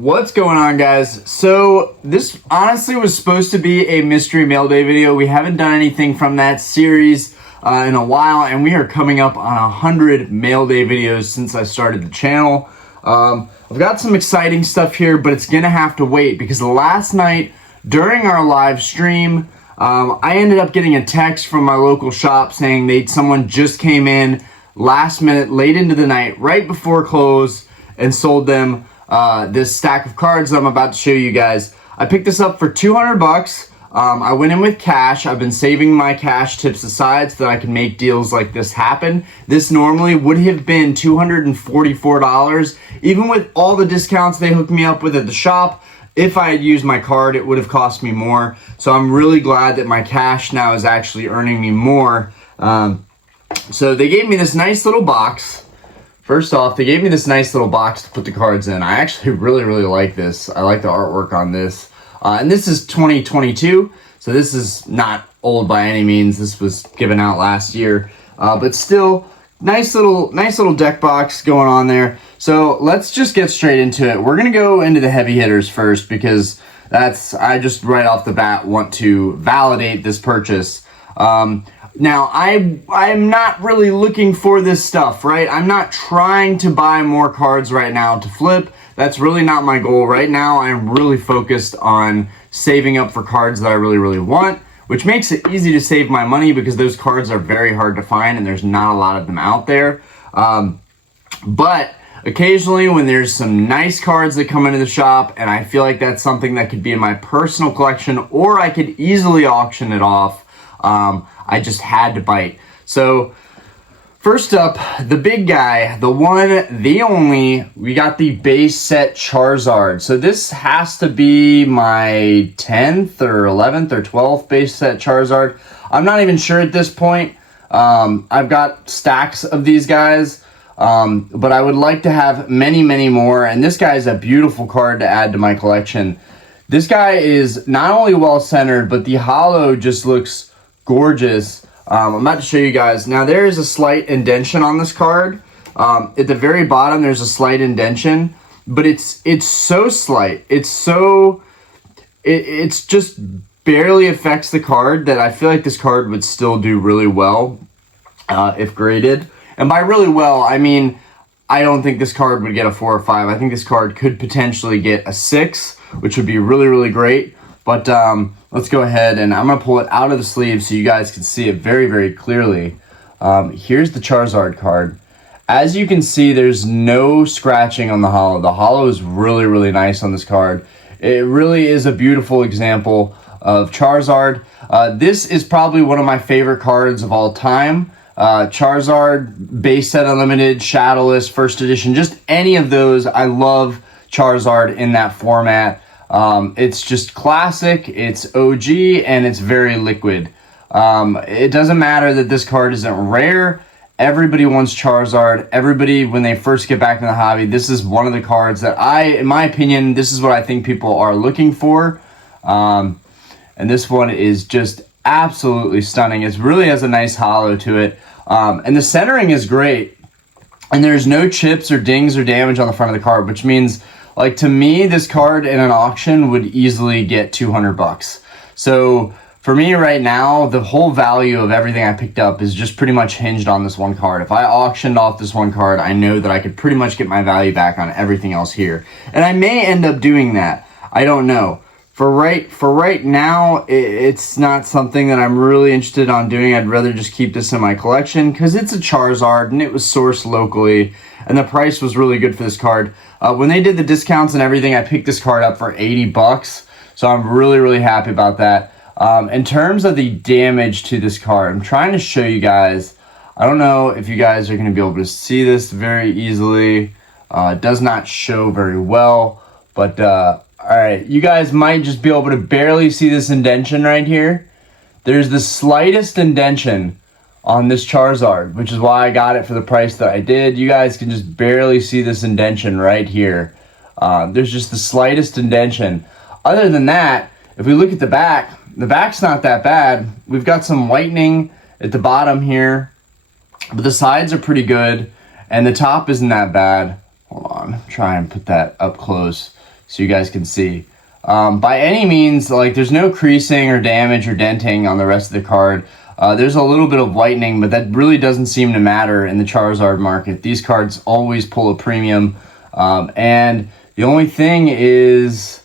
What's going on, guys? So this honestly was supposed to be a mystery mail day video. We haven't done anything from that series in a while, and we are coming up on 100 mail day videos since I started the channel. I've got some exciting stuff here, but it's gonna have to wait because last night during our live stream, I ended up getting a text from my local shop saying someone just came in last minute, late into the night, right before close, and sold them this stack of cards that I'm about to show you guys. I picked this up for 200 bucks. I went in with cash. I've been saving my cash tips aside so that I can make deals like this happen. This normally would have been $244, even with all the discounts they hooked me up with at the shop. If I had used my card, it would have cost me more. So I'm really glad that my cash now is actually earning me more. So they gave me this nice little box. First off, they gave me this nice little box to put the cards in. I actually really like this. I like the artwork on this. And this is 2022, so this is not old by any means. This was given out last year, but still, nice little deck box going on there. So let's just get straight into it. We're gonna go into the heavy hitters first because I just right off the bat want to validate this purchase. Now, I'm not really looking for this stuff, right? I'm not trying to buy more cards right now to flip. That's really not my goal. Right now, I'm really focused on saving up for cards that I really want, which makes it easy to save my money because those cards are very hard to find and there's not a lot of them out there. But occasionally when there's some nice cards that come into the shop and I feel like that's something that could be in my personal collection or I could easily auction it off, I just had to bite. So first up, the big guy, the one, the only, we got the base set Charizard. So this has to be my 10th or 11th or 12th base set Charizard. I'm not even sure at this point. I've got stacks of these guys, but I would like to have many more. And this guy is a beautiful card to add to my collection. This guy is not only well centered, but the holo just looks gorgeous. I'm about to show you guys. Now there is a slight indentation on this card. At the very bottom there's a slight indentation, but it's so slight. It's just barely affects the card that I feel like this card would still do really well if graded. And by really well, I mean I don't think this card would get a 4 or 5. I think this card could potentially get a 6, which would be really great. But let's go ahead and I'm gonna pull it out of the sleeve so you guys can see it very clearly. Here's the Charizard card. As you can see, there's no scratching on the holo. The holo is really nice on this card. It really is a beautiful example of Charizard. This is probably one of my favorite cards of all time. Charizard, base set unlimited, shadowless, first edition, just any of those. I love Charizard in that format. It's just classic, it's OG, and it's very liquid. It doesn't matter that this card isn't rare. Everybody wants Charizard. Everybody, when they first get back in the hobby, this is one of the cards that in my opinion, this is what I think people are looking for. And this one is just absolutely stunning. It really has a nice holo to it. And the centering is great. And there's no chips or dings or damage on the front of the card, which means, like, to me, this card in an auction would easily get 200 bucks. So for me right now, the whole value of everything I picked up is just pretty much hinged on this one card. If I auctioned off this one card, I know that I could pretty much get my value back on everything else here. And I may end up doing that. I don't know. For right now, it's not something that I'm really interested on doing. I'd rather just keep this in my collection because it's a Charizard and it was sourced locally and the price was really good for this card. When they did the discounts and everything, I picked this card up for 80 bucks. So I'm really happy about that. In terms of the damage to this card, I'm trying to show you guys. I don't know if you guys are going to be able to see this very easily. It does not show very well, but alright, you guys might just be able to barely see this indentation right here. There's the slightest indentation on this Charizard, which is why I got it for the price that I did. You guys can just barely see this indentation right here. There's just the slightest indentation. Other than that, if we look at the back's not that bad. We've got some whitening at the bottom here, but the sides are pretty good, and the top isn't that bad. Hold on, try and put that up close so you guys can see. By any means, like, there's no creasing or damage or denting on the rest of the card. There's a little bit of whitening, but that really doesn't seem to matter in the Charizard market. These cards always pull a premium. And the only thing is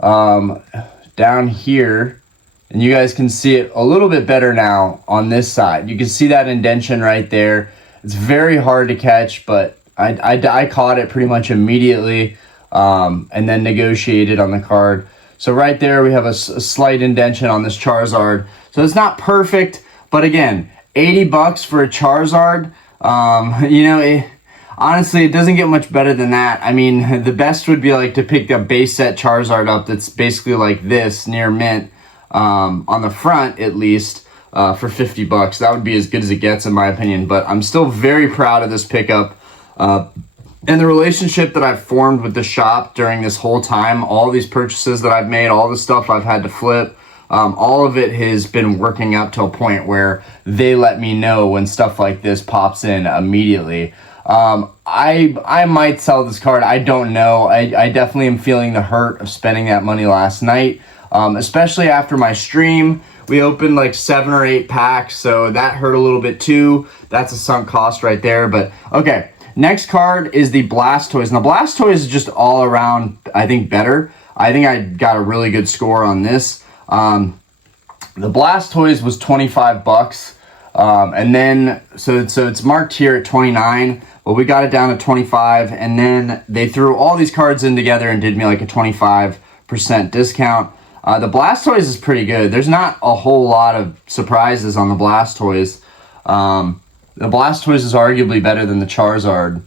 down here, and you guys can see it a little bit better now on this side. You can see that indentation right there. It's very hard to catch, but I caught it pretty much immediately, and then negotiated on the card. So right there we have a slight indentation on this Charizard. So it's not perfect, but again, $80 for a Charizard, you know, honestly, it doesn't get much better than that. I mean, the best would be like to pick a base set Charizard up that's basically like this, near mint, on the front at least, for $50. That would be as good as it gets in my opinion, but I'm still very proud of this pickup. And the relationship that I've formed with the shop during this whole time, all these purchases that I've made, all the stuff I've had to flip, all of it has been working up to a point where they let me know when stuff like this pops in immediately. I might sell this card. I don't know. I definitely am feeling the hurt of spending that money last night, especially after my stream. We opened like 7 or 8 packs, so that hurt a little bit too. That's a sunk cost right there. But okay, next card is the Blastoise. Now, Blastoise is just all around, I think, better. I think I got a really good score on this. The Blastoise was $25. And then, so it's marked here at 29, but we got it down to 25, and then they threw all these cards in together and did me like a 25% discount. The Blastoise is pretty good. There's not a whole lot of surprises on the Blastoise. The Blastoise is arguably better than the Charizard.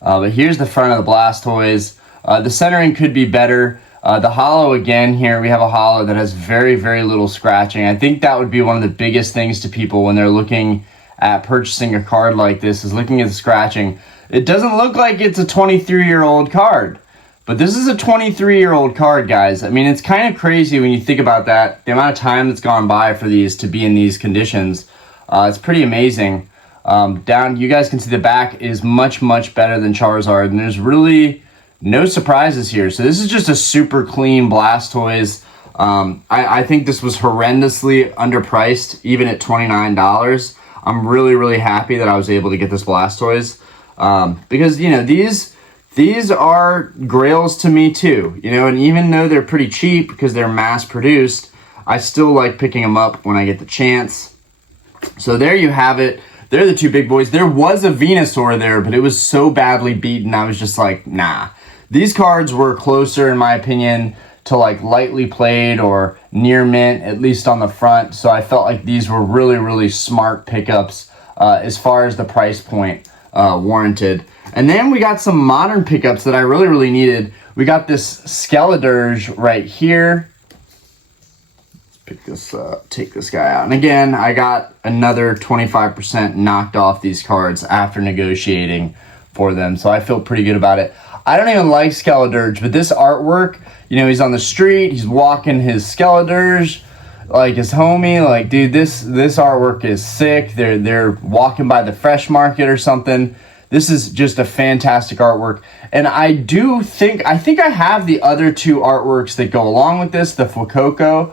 But here's the front of the Blastoise. The centering could be better. The holo, again, here we have a holo that has very, very little scratching. I think that would be one of the biggest things to people when they're looking at purchasing a card like this, is looking at the scratching. It doesn't look like it's a 23-year-old card, but this is a 23-year-old card, guys. I mean, it's kind of crazy when you think about that, the amount of time that's gone by for these to be in these conditions. It's pretty amazing. Down, you guys can see the back is much, much better than Charizard, and there's really no surprises here. So this is just a super clean Blastoise. I think this was horrendously underpriced, even at $29. I'm really, really happy that I was able to get this Blastoise, because, you know, these are grails to me too, you know, and even though they're pretty cheap because they're mass produced, I still like picking them up when I get the chance. So there you have it. They're the two big boys. There was a Venusaur there, but it was so badly beaten, I was just like, nah. These cards were closer, in my opinion, to like lightly played or near mint, at least on the front. So I felt like these were really, really smart pickups as far as the price point warranted. And then we got some modern pickups that I really, really needed. We got this Skeledirge right here. Pick this, take this guy out. And again, I got another 25% knocked off these cards after negotiating for them. So I feel pretty good about it. I don't even like Skeledirge, but this artwork, you know, he's on the street, he's walking his Skeledirge like his homie. Like, dude, this artwork is sick. They're walking by the fresh market or something. This is just a fantastic artwork. And I think I have the other two artworks that go along with this, the Fuecoco.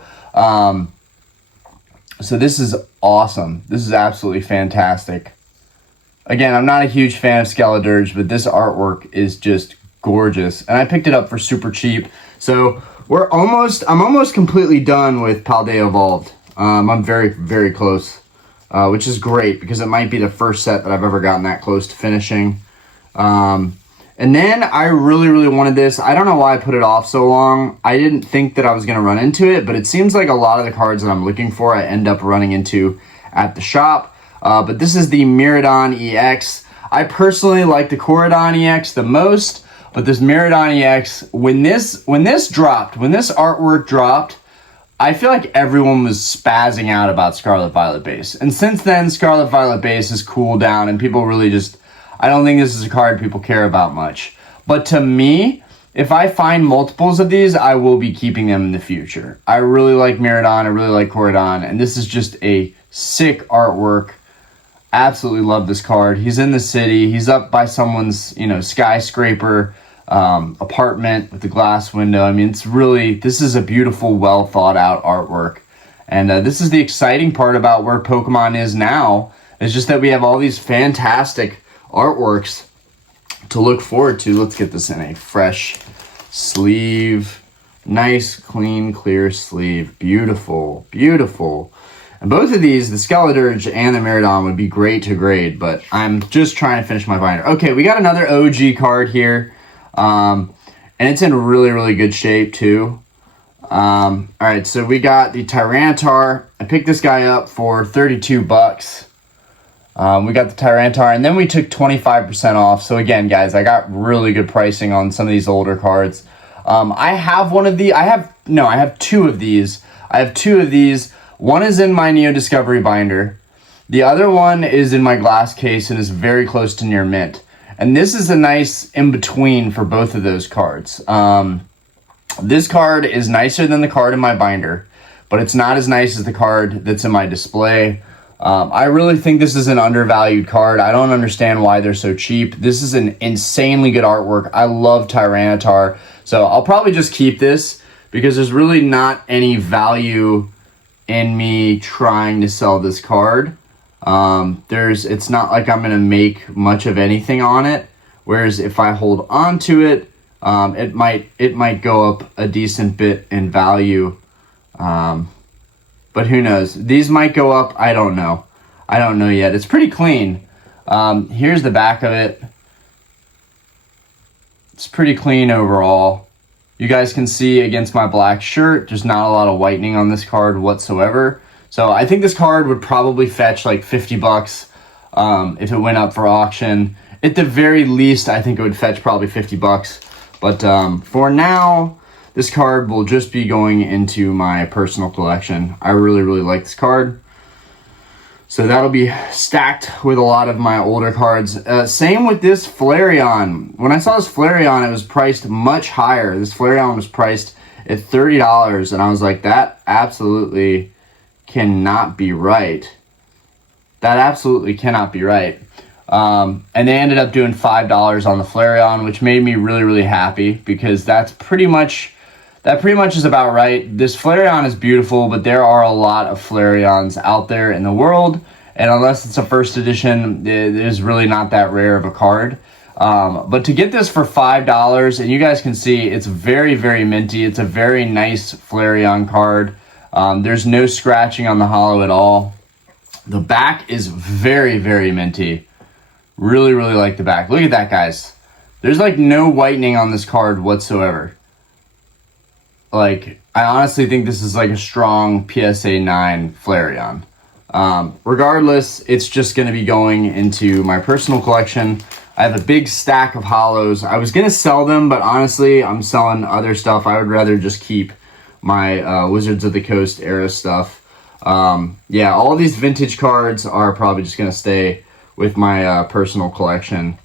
So this is awesome. This is absolutely fantastic. Again, I'm not a huge fan of Skeledirge, but this artwork is just gorgeous. And I picked it up for super cheap. So I'm almost completely done with Paldea Evolved. I'm very, very close, which is great because it might be the first set that I've ever gotten that close to finishing. And then I really, really wanted this. I don't know why I put it off so long. I didn't think that I was going to run into it, but it seems like a lot of the cards that I'm looking for I end up running into at the shop. But this is the Miraidon EX. I personally like the Corridon EX the most, but this Miraidon EX, when this artwork dropped, I feel like everyone was spazzing out about Scarlet Violet Base. And since then, Scarlet Violet Base has cooled down and people really just, I don't think this is a card people care about much. But to me, if I find multiples of these, I will be keeping them in the future. I really like Miraidon, I really like Corridon, and this is just a sick artwork. Absolutely love this card. He's in the city. He's up by someone's, skyscraper. apartment with the glass window. I mean, this is a beautiful, well thought out artwork. And this is the exciting part about where Pokemon is now, is just that we have all these fantastic artworks to look forward to. Let's get this in a fresh sleeve. Nice, clean, clear sleeve. Beautiful, beautiful. And both of these, the Skeledirge and the Meridon, would be great to grade, but I'm just trying to finish my binder. Okay, we got another OG card here. And it's in really, really good shape too. All right, so we got the Tyranitar. I picked this guy up for 32 bucks. We got the Tyranitar, and then we took 25% off. So again, guys, I got really good pricing on some of these older cards. I have I have two of these. I have two of these. One is in my Neo Discovery binder. The other one is in my glass case and is very close to near mint. And this is a nice in-between for both of those cards. This card is nicer than the card in my binder, but it's not as nice as the card that's in my display. I really think this is an undervalued card. I don't understand why they're so cheap. This is an insanely good artwork. I love Tyranitar. So I'll probably just keep this because there's really not any value in me trying to sell this card. It's not like I'm going to make much of anything on it. Whereas if I hold on to it, it might go up a decent bit in value. But who knows? These might go up. I don't know. I don't know yet. It's pretty clean. Here's the back of it. It's pretty clean overall. You guys can see against my black shirt, there's not a lot of whitening on this card whatsoever. So I think this card would probably fetch like 50 bucks if it went up for auction. At the very least, I think it would fetch probably 50 bucks. But for now, this card will just be going into my personal collection. I really, really like this card. So that'll be stacked with a lot of my older cards. Same with this Flareon. When I saw this Flareon, it was priced much higher. This Flareon was priced at $30, and I was like, that absolutely cannot be right. That absolutely cannot be right. And they ended up doing $5 on the Flareon, which made me really, really happy because that pretty much is about right. This Flareon is beautiful, but there are a lot of Flareons out there in the world, and unless it's a first edition, it is really not that rare of a card. But to get this for $5, and you guys can see it's very, very minty. It's a very nice Flareon card. There's no scratching on the hollow at all. The back is very, very minty. Really, really like the back. Look at that, guys. There's like no whitening on this card whatsoever. Like, I honestly think this is like a strong PSA 9 Flareon. Regardless, it's just going to be going into my personal collection. I have a big stack of hollows. I was going to sell them, but honestly, I'm selling other stuff. I would rather just keep my Wizards of the Coast era stuff. Yeah, all these vintage cards are probably just going to stay with my personal collection.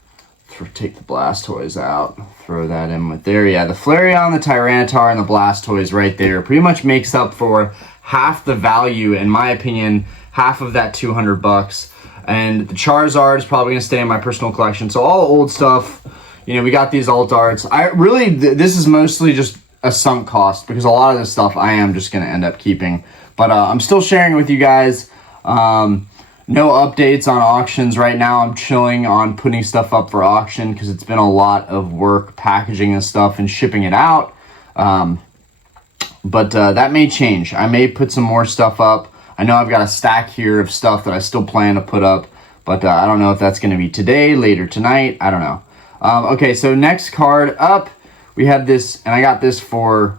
Take the Blastoise out, throw that in with there. Yeah, the Flareon, the Tyranitar, and the Blastoise right there pretty much makes up for half the value, in my opinion, half of that 200 bucks. And the Charizard is probably going to stay in my personal collection. So all old stuff, you know, we got these alt arts. This is mostly just a sunk cost because a lot of this stuff I am just going to end up keeping. But I'm still sharing it with you guys. No updates on auctions right now. I'm chilling on putting stuff up for auction because it's been a lot of work packaging this stuff and shipping it out. But that may change. I may put some more stuff up. I know I've got a stack here of stuff that I still plan to put up, but I don't know if that's going to be today, later tonight. I don't know. Okay, so next card up, we have this, and I got this for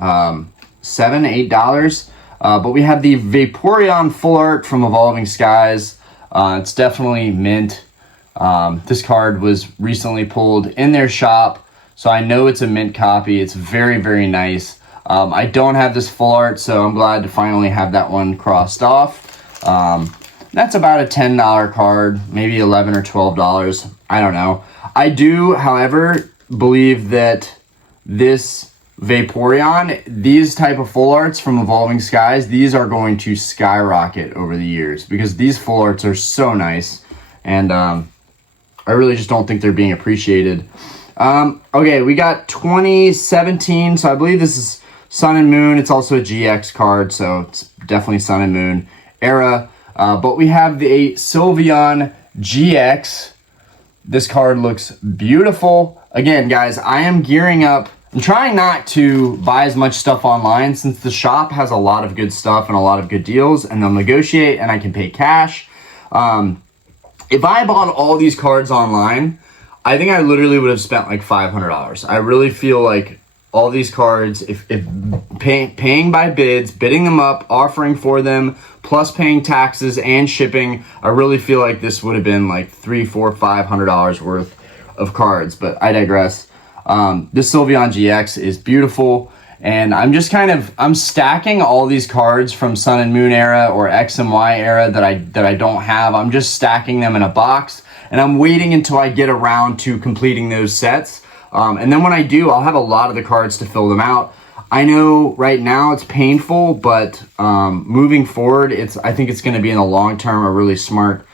$7, $8. But we have the Vaporeon Full Art from Evolving Skies. It's definitely mint. This card was recently pulled in their shop, so I know it's a mint copy. It's very, very nice. I don't have this Full Art, so I'm glad to finally have that one crossed off. That's about a $10 card, maybe $11 or $12. I don't know. I do, however, believe that this Vaporeon, these type of full arts from Evolving Skies, these are going to skyrocket over the years because these full arts are so nice, and I really just don't think they're being appreciated. Okay, we got 2017, so I believe this is Sun and Moon. It's also a GX card, so it's definitely Sun and Moon era. But we have the Sylveon GX. This card looks beautiful. Again, guys, I am gearing up. I'm trying not to buy as much stuff online since the shop has a lot of good stuff and a lot of good deals, and they'll negotiate and I can pay cash. If I bought all these cards online, I think I literally would have spent like $500. I really feel like all these cards, if paying by bids, bidding them up, offering for them, plus paying taxes and shipping, I really feel like this would have been like $300, $400, $500 worth of cards. But I digress. This Sylveon GX is beautiful, and I'm stacking all these cards from Sun and Moon era or X and Y era that I don't have. I'm just stacking them in a box, and I'm waiting until I get around to completing those sets. And then when I do, I'll have a lot of the cards to fill them out. I know right now it's painful, but moving forward, I think it's going to be in the long term a really smart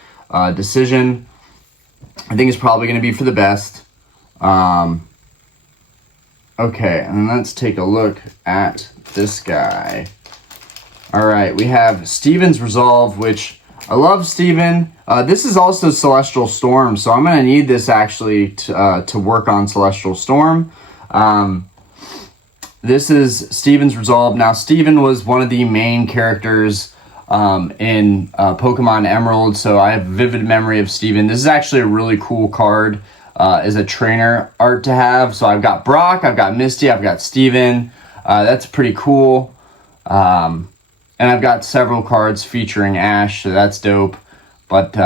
decision. I think it's probably going to be for the best. Okay, and let's take a look at this guy. All right, we have Steven's Resolve, which I love Steven. This is also Celestial Storm, so I'm going to need this actually to work on Celestial Storm. This is Steven's Resolve. Now, Steven was one of the main characters in Pokemon Emerald, so I have vivid memory of Steven. This is actually a really cool card as a trainer art to have. So I've got Brock, I've got Misty, I've got Steven. That's pretty cool. And I've got several cards featuring Ash, so that's dope. But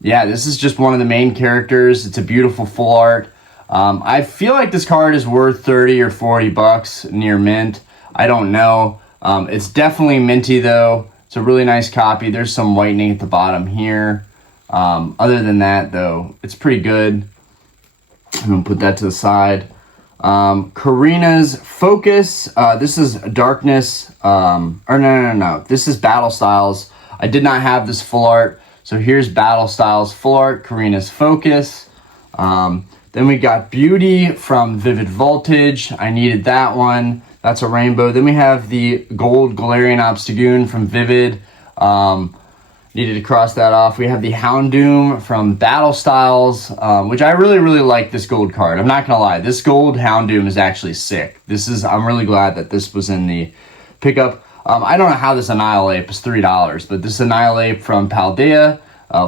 yeah, this is just one of the main characters. It's a beautiful full art. I feel like this card is worth 30 or 40 bucks near mint. I don't know. It's definitely minty though. It's a really nice copy. There's some whitening at the bottom here. Other than that though, it's pretty good. I'm gonna put that to the side. Karina's Focus. This is Darkness. No. This is Battle Styles. I did not have this full art. So here's Battle Styles full art, Karina's Focus. Then we got Beauty from Vivid Voltage. I needed that one. That's a rainbow. Then we have the Gold Galarian Obstagoon from Vivid. Needed to cross that off. We have the Houndoom from Battle Styles, which I really, really like this gold card. I'm not going to lie. This gold Houndoom is actually sick. I'm really glad that this was in the pickup. I don't know how this Annihilate is $3, but this Annihilate from Paldea,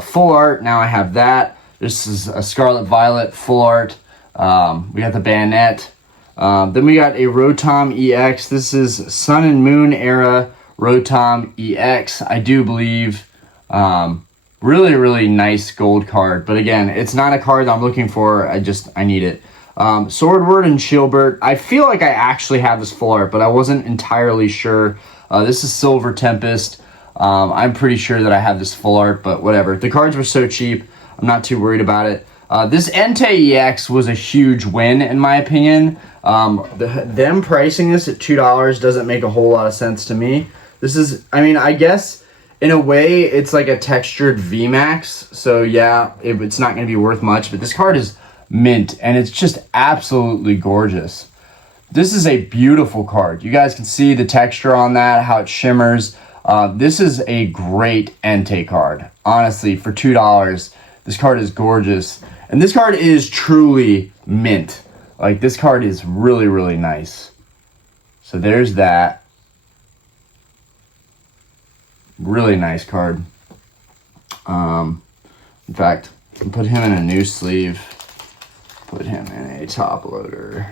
full art. Now I have that. This is a Scarlet Violet full art. We got the Bayonet. Then we got a Rotom EX. This is Sun and Moon era Rotom EX, I do believe. Really, really nice gold card. But again, it's not a card that I'm looking for. I need it. Swordward and Shieldbert. I feel like I actually have this full art, but I wasn't entirely sure. This is Silver Tempest. I'm pretty sure that I have this full art, but whatever. The cards were so cheap, I'm not too worried about it. This Entei EX was a huge win, in my opinion. Them pricing this at $2 doesn't make a whole lot of sense to me. This is, I guess, in a way, it's like a textured VMAX. So yeah, it's not going to be worth much, but this card is mint, and it's just absolutely gorgeous. This is a beautiful card. You guys can see the texture on that, how it shimmers. This is a great Entei card. Honestly, for $2, this card is gorgeous. And this card is truly mint. Like, this card is really, really nice. So there's that. Really nice card. In fact, I'll put him in a new sleeve. Put him in a top loader.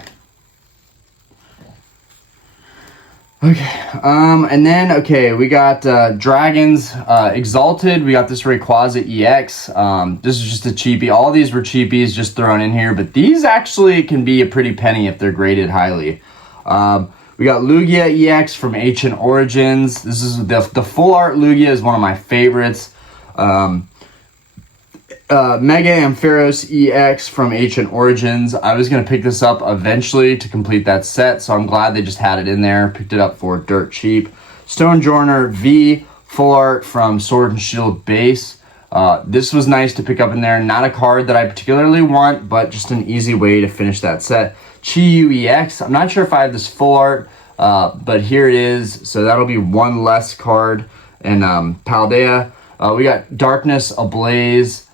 Okay, and then, we got Dragons Exalted. We got this Rayquaza EX. This is just a cheapie. All these were cheapies just thrown in here, but these actually can be a pretty penny if they're graded highly. We got Lugia EX from Ancient Origins. This is the full art Lugia is one of my favorites. Mega Ampharos EX from Ancient Origins. I was going to pick this up eventually to complete that set, so I'm glad they just had it in there. Picked it up for dirt cheap. Stonejourner V full art from Sword and Shield base. This was nice to pick up in there. Not a card that I particularly want, but just an easy way to finish that set. Chi-Yu EX. I'm not sure if I have this full art, but here it is. So that'll be one less card. And Paldea. We got Darkness Ablaze,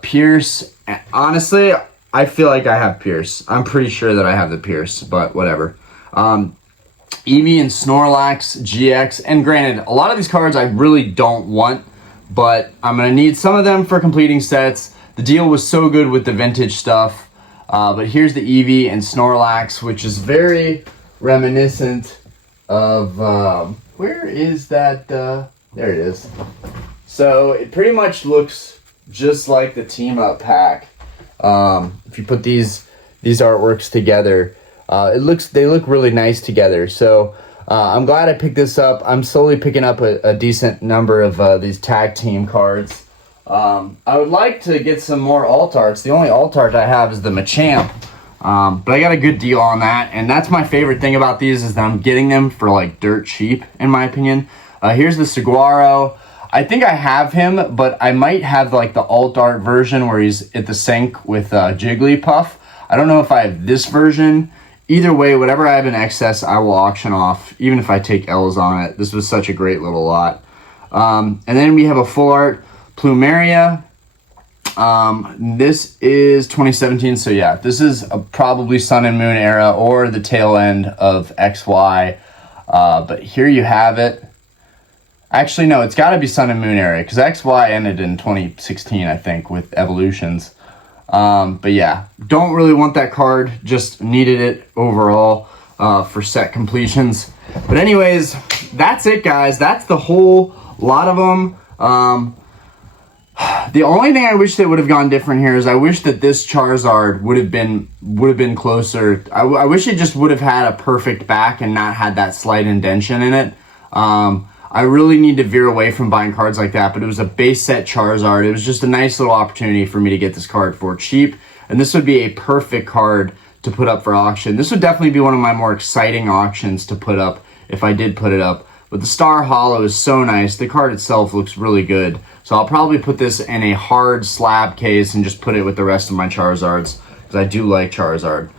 Pierce. Honestly, I feel like I have Pierce. I'm pretty sure that I have the Pierce, but whatever. Eevee and Snorlax GX. And granted, a lot of these cards I really don't want, but I'm going to need some of them for completing sets. The deal was so good with the vintage stuff. But here's the Eevee and Snorlax, which is very reminiscent of... where is that? There it is. So it pretty much looks just like the Team Up pack. If you put these artworks together, they look really nice together. So I'm glad I picked this up. I'm slowly picking up a decent number of these tag team cards. I would like to get some more alt arts. The only alt art I have is the Machamp. But I got a good deal on that, and that's my favorite thing about these is that I'm getting them for like dirt cheap, in my opinion. Here's the Saguaro. I think I have him, but I might have like the alt art version where he's at the sink with Jigglypuff. I don't know if I have this version. Either way, whatever I have in excess, I will auction off, even if I take L's on it. This was such a great little lot. And then we have a full art Plumeria. This is 2017, so yeah, this is probably Sun and Moon era or the tail end of XY. But here you have it. Actually, no, it's got to be Sun and Moon era because XY ended in 2016, I think, with Evolutions. But yeah, don't really want that card, just needed it overall for set completions. But anyways, that's it, guys. That's the whole lot of them. The only thing I wish that would have gone different here is I wish that this Charizard would have been closer. I wish it just would have had a perfect back and not had that slight indentation in it. I really need to veer away from buying cards like that, but it was a base set Charizard. It was just a nice little opportunity for me to get this card for cheap, and this would be a perfect card to put up for auction. This would definitely be one of my more exciting auctions to put up if I did put it up. But the Star Hollow is so nice. The card itself looks really good. So I'll probably put this in a hard slab case and just put it with the rest of my Charizards because I do like Charizard.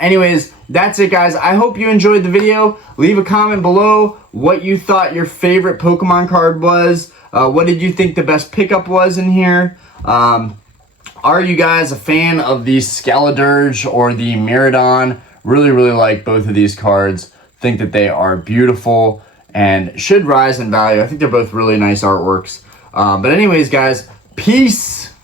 Anyways, that's it, guys. I hope you enjoyed the video. Leave a comment below what you thought your favorite Pokemon card was. What did you think the best pickup was in here? Are you guys a fan of the Skeledirge or the Miraidon? Really, really like both of these cards. Think that they are beautiful and should rise in value. I think they're both really nice artworks. But anyways, guys, peace.